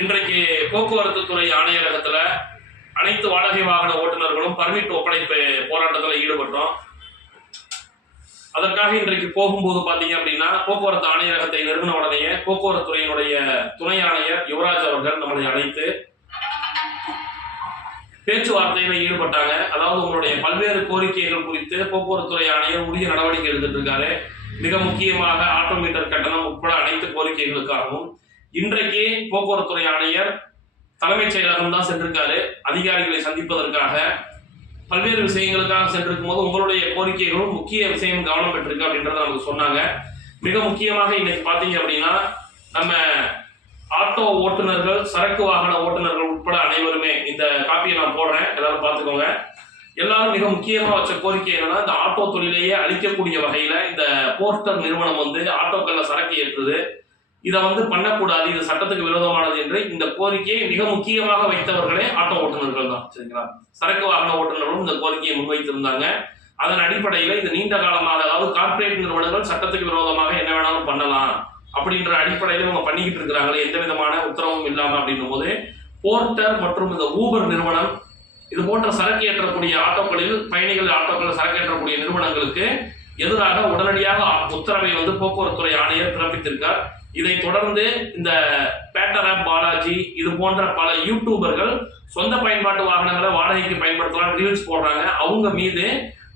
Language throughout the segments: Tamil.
இன்றைக்கு போக்குவரத்து துறை ஆணையரகத்துல அனைத்து வாடகை வாகன ஓட்டுநர்களும் பர்மிட் ஒப்படைப்பு போராட்டத்தில் ஈடுபட்டோம். அதற்காக இன்றைக்கு போகும்போது பாத்தீங்க அப்படின்னா போக்குவரத்து ஆணையரகத்தை நிறுவன உடனேயே போக்குவரத்து துறையினுடைய துணை ஆணையர் யுவராஜ் அவர்கள் நம்மளை அழைத்து பேச்சுவார்த்தையில ஈடுபட்டாங்க. அதாவது உங்களுடைய பல்வேறு கோரிக்கைகள் குறித்து போக்குவரத்து துறை ஆணையர் உரிய நடவடிக்கை எடுத்துட்டு இருக்காரு. மிக முக்கியமாக ஆட்டோமீட்டர் கட்டணம் உட்பட அனைத்து கோரிக்கைகளுக்காகவும் இன்றைக்கு போக்குவரத்து துறை ஆணையர் தலைமைச் செயலகம் தான் சென்றிருக்காரு. அதிகாரிகளை சந்திப்பதற்காக பல்வேறு விஷயங்களுக்காக சென்றிருக்கும் போது உங்களுடைய கோரிக்கைகளும் முக்கிய விஷயம் கவனம் பெற்றிருக்கு அப்படின்றத நமக்கு சொன்னாங்க. மிக முக்கியமாக இன்னைக்கு பாத்தீங்க அப்படின்னா நம்ம ஆட்டோ ஓட்டுநர்கள், சரக்கு வாகன ஓட்டுநர்கள் உட்பட அனைவருமே இந்த காப்பியை நான் போடுறேன், எல்லாரும் பார்த்துக்கோங்க. எல்லாரும் மிக முக்கியமா வச்ச கோரிக்கை என்னன்னா, இந்த ஆட்டோ தொழிலையே அழிக்கக்கூடிய வகையில இந்த போர்ட்டர் நிறுவனம் ஆட்டோக்கள்ல சரக்கு ஏற்றுது. இதை பண்ணக்கூடாது, இது சட்டத்துக்கு விரோதமானது என்று இந்த கோரிக்கையை மிக முக்கியமாக வைத்தவர்களே ஆட்டோ ஓட்டுநர்கள் தான். சரிங்களா? சரக்கு வாகன ஓட்டுநர்களும் இந்த கோரிக்கையை முன்வைத்திருந்தாங்க. அதன் அடிப்படையில் இது நீண்ட காலமாக, அதாவது கார்பரேட் நிறுவனங்கள் சட்டத்துக்கு விரோதமாக என்ன வேணாலும் பண்ணலாம் அப்படின்ற அடிப்படையில் இவங்க பண்ணிக்கிட்டு இருக்கிறாங்களே, எந்த விதமான உத்தரவும் இல்லாம அப்படின்னும் போது போர்ட்டர் மற்றும் இந்த ஊபர் நிறுவனம் இது போன்ற சரக்கு ஏற்றக்கூடிய ஆட்டோக்களில் பயணிகள் ஆட்டோக்களில் சரக்கு ஏற்றக்கூடிய நிறுவனங்களுக்கு எதிராக உடனடியாக உத்தரவை போக்குவரத்து துறை ஆணையர் பிறப்பித்திருக்கார். இதை தொடர்ந்து இந்த பேட்டர் ஆப் பாலாஜி இது போன்ற பல யூடியூபர்கள் சொந்த பயன்பாட்டு வாகனங்களை வாடகைக்கு பயன்படுத்தலாம் ரீல்ஸ் போடுறாங்க. அவங்க மீது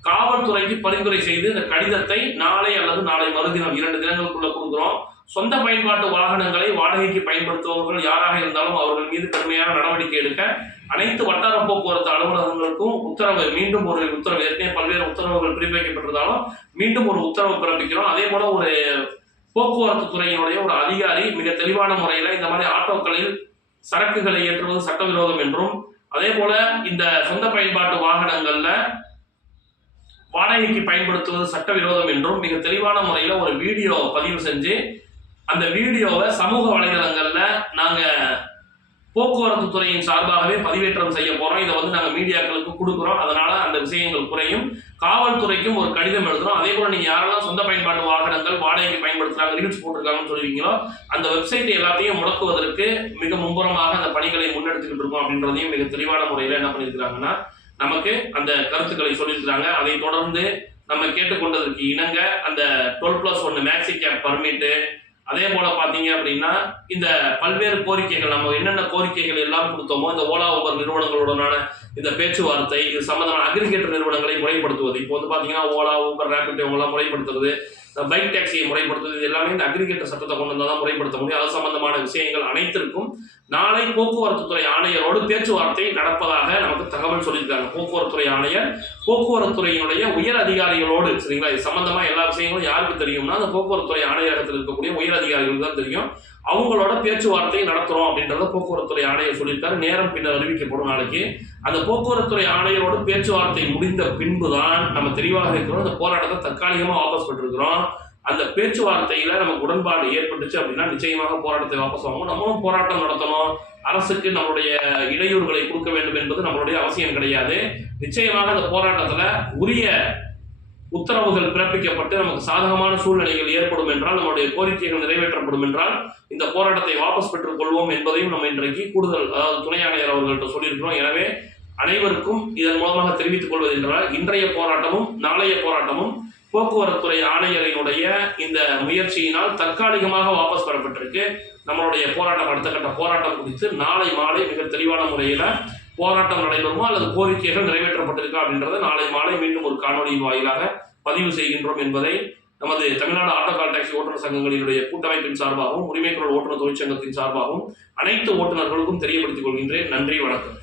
காவல்துறைக்கு பரிந்துரை செய்து இந்த கடிதத்தை நாளை அல்லது நாளை மறுதினம் 2 தினங்களுக்குள்ள கொடுக்குறோம். சொந்த பயன்பாட்டு வாகனங்களை வாடகைக்கு பயன்படுத்துபவர்கள் யாராக இருந்தாலும் அவர்கள் மீது கடுமையான நடவடிக்கை எடுக்க அனைத்து வட்டார போக்குவரத்து அலுவலகங்களுக்கும் உத்தரவு, மீண்டும் ஒரு உத்தரவு, ஏற்கனவே பல்வேறு உத்தரவுகள் பிறப்பிக்கப்பட்டிருந்தாலும் மீண்டும் ஒரு உத்தரவு பிறப்பிக்கிறோம். அதே போல ஒரு போக்குவரத்து துறையினுடைய ஒரு அதிகாரி மிக தெளிவான முறையில் இந்த மாதிரி ஆட்டோக்களில் சரக்குகளை ஏற்றுவது சட்டவிரோதம் என்றும், அதே போல இந்த சொந்த பயன்பாட்டு வாகனங்கள்ல வாடகைக்கு பயன்படுத்துவது சட்டவிரோதம் என்றும் மிக தெளிவான முறையில் ஒரு வீடியோ பதிவு செஞ்சு அந்த வீடியோவை சமூக வலைதளங்கள்ல நாங்க போக்குவரத்து துறையின் சார்பாகவே பதிவேற்றம் செய்ய போறோம். இதை நாங்க மீடியாக்களுக்கு கொடுக்குறோம். அதனால அந்த விஷயங்கள் குறையும். காவல்துறைக்கும் ஒரு கடிதம் எழுதுறோம். அதே போல நீங்க யாரெல்லாம் சொந்த பயன்பாட்டு வாகனங்கள் வாடகைக்கு பயன்படுத்துறாங்க, ரீல்ஸ் போட்டிருக்காங்கன்னு சொல்லுவீங்களோ அந்த வெப்சைட் எல்லாத்தையும் முடக்குவதற்கு மிக மும்முரமாக அந்த பணிகளை முன்னெடுத்துக்கிட்டு இருக்கோம் அப்படின்றதையும் மிக தெளிவான முறையில் என்ன பண்ணியிருக்கிறாங்கன்னா நமக்கு அந்த கருத்துக்களை சொல்லியிருக்கிறாங்க. அதை தொடர்ந்து நம்ம கேட்டுக்கொண்டதற்கு இணங்க அந்த 12+1 மேக்ஸி கேப் பர்மிட்டு, அதே போல பாத்தீங்க அப்படின்னா இந்த பல்வேறு கோரிக்கைகள் நம்ம என்னென்ன கோரிக்கைகள் எல்லாம் கொடுத்தோமோ இந்த ஓலா ஊபர் நிறுவனங்களுடனான இந்த பேச்சுவார்த்தை, இது சம்பந்தமான அக்ரிகேட்டர் நிறுவனங்களை முறைப்படுத்துவது, இப்போ பாத்தீங்கன்னா ஓலா ஊபர் ரேபிட் இவங்கெல்லாம் முறைப்படுத்துறது, பைக் டாக்ஸியை முறைப்படுத்துவது, இது எல்லாமே இந்த அக்ரிகேட்டர் சட்டத்தை கொண்டு வந்தால் தான் முறைப்படுத்த முடியும். அது சம்பந்தமான விஷயங்கள் அனைத்திற்கும் நாளை போக்குவரத்து துறை ஆணையரோடு பேச்சுவார்த்தை நடப்பதாக நமக்கு தகவல் சொல்லியிருக்காங்க. போக்குவரத்து துறை ஆணையர் போக்குவரத்து துறையினுடைய உயர் அதிகாரிகளோடு, சரிங்களா, இது சம்பந்தமா எல்லா விஷயங்களும் யாருக்கு தெரியும்னா அந்த போக்குவரத்து துறை ஆணையரகத்தில் இருக்கக்கூடிய உயர் அதிகாரிகள் தான் தெரியும். அவங்களோட பேச்சுவார்த்தை நடத்துறோம் அப்படின்றத போக்குவரத்து துறை ஆணையர் சொல்லியிருக்காரு. நேரம் பின்னர் அறிவிக்கப்படும். நாளைக்கு அந்த போக்குவரத்து துறை ஆணையரோடு பேச்சுவார்த்தை முடிந்த பின்புதான் நம்ம தெளிவாக இருக்கிறோம். இந்த போராட்டத்தை தற்காலிகமாக வாபஸ் பெற்றிருக்கிறோம். அந்த பேச்சுவார்த்தையில நமக்கு உடன்பாடு ஏற்பட்டுச்சு அப்படின்னா நிச்சயமாக போராட்டத்தை வாபஸ் வாங்குவோம். நம்மளும் போராட்டம் நடத்தணும், அரசுக்கு நம்மளுடைய இடையூறுகளை கொடுக்க வேண்டும் என்பது நம்மளுடைய அவசியம் கிடையாது. நிச்சயமாக அந்த போராட்டத்துல உரிய உத்தரவுகள் பிறப்பிக்கப்பட்டு நமக்கு சாதகமான சூழ்நிலைகள் ஏற்படும் என்றால், நம்முடைய கோரிக்கைகள் நிறைவேற்றப்படும் என்றால் இந்த போராட்டத்தை வாபஸ் பெற்றுக் கொள்வோம் என்பதையும் நம்ம இன்றைக்கு கூடுதல், அதாவது துணை ஆணையர் அவர்கள்ட்ட சொல்லியிருக்கிறோம். எனவே அனைவருக்கும் இதன் மூலமாக தெரிவித்துக் கொள்வது என்றால் இன்றைய போராட்டமும் நாளைய போராட்டமும் போக்குவரத்து துறை ஆணையரினுடைய இந்த முயற்சியினால் தற்காலிகமாக வாபஸ் பெறப்பட்டிருக்கு. நம்மளுடைய போராட்டம், அடுத்த கட்ட போராட்டம் குறித்து நாளை மாலை மிக தெளிவான முறையில போராட்டம் நடைபெறுமோ அல்லது கோரிக்கைகள் நிறைவேற்றப்பட்டிருக்கா அப்படின்றத நாளை மாலை மீண்டும் ஒரு காணொலியின் வாயிலாக பதிவு செய்கின்றோம் என்பதை நமது தமிழ்நாடு ஆட்டோ கால் டாக்ஸி ஓட்டுநர் சங்கங்களினுடைய கூட்டமைப்பின் சார்பாகவும் உரிமைக்குரல் ஓட்டுநர் தொழிற்சங்கத்தின் சார்பாகவும் அனைத்து ஓட்டுநர்களுக்கும் தெரியப்படுத்திக் கொள்கின்றேன். நன்றி, வணக்கம்.